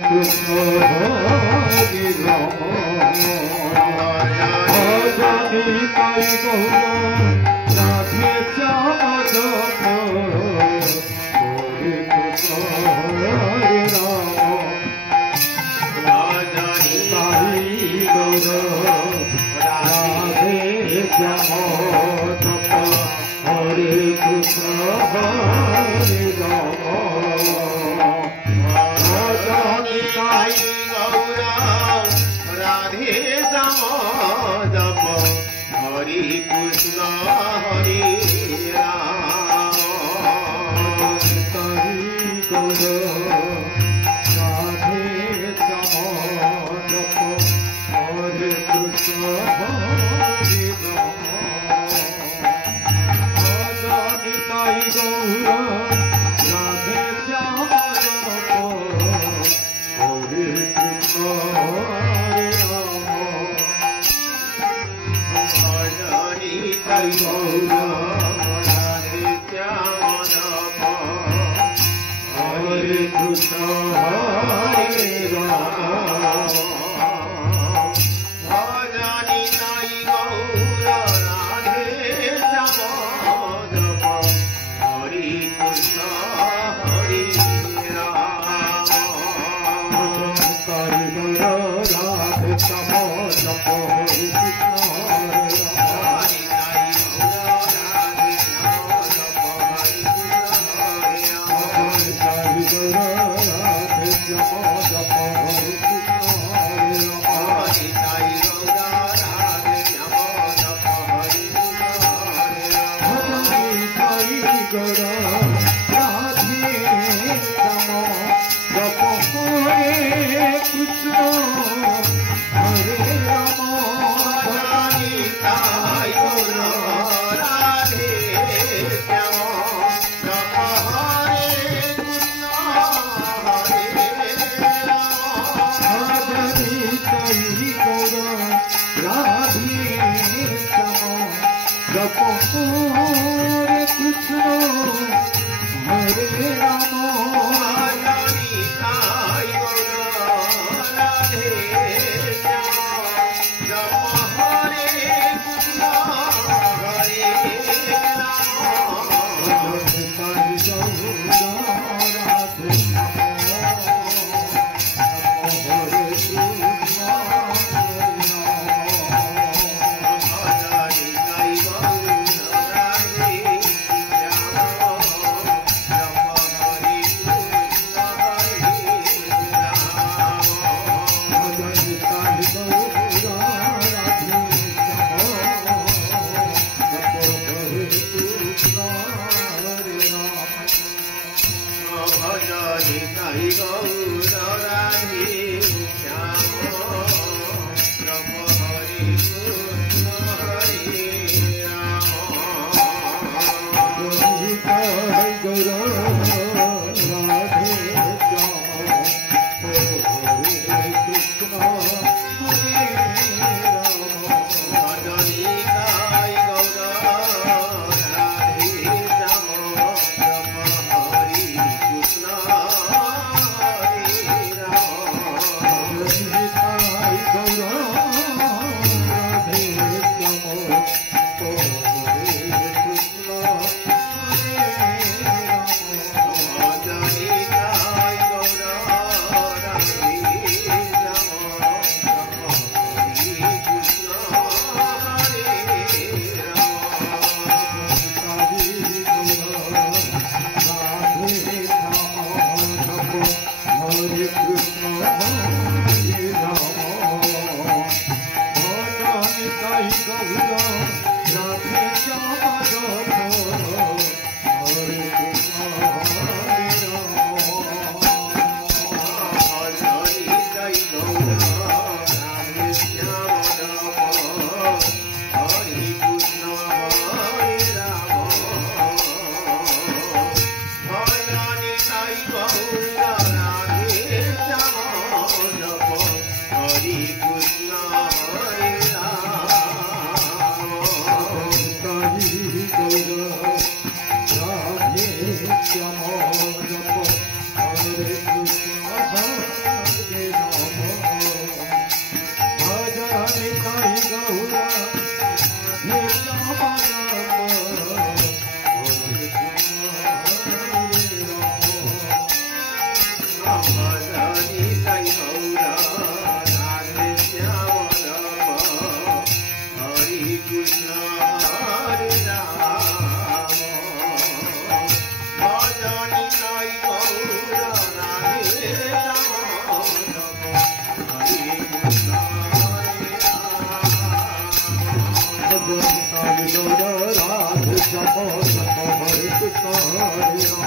Krishna Hare Rama Bhajani Kai Gaura Radhe Shyama Japa Hare Krishna Hare Rama Bhajani Kai Gaura Radhe Shyama Japa Hare Krishna Hare Rama Bhajani Kai Gaura Radhe Shyama Japa Hare Krishna Hare Rama Kai Gaura Radhe Shyama Japa Hare Krishna Hare Rama Bhajani Kai Gaura Radhe Shyama Japa Hare Krishna Hare Rama Bhajani Kai Gaura Radhe Shyama Japa Hare Krishna Hare Rama Bhajani Kai Gaura Radhe Shyama Japa Hare Krishna Hare Rama Kai Gaura Radhe Shyama Japa Hare Krishna Hare Radhe Japa Japa Hare Krishna Hare Rama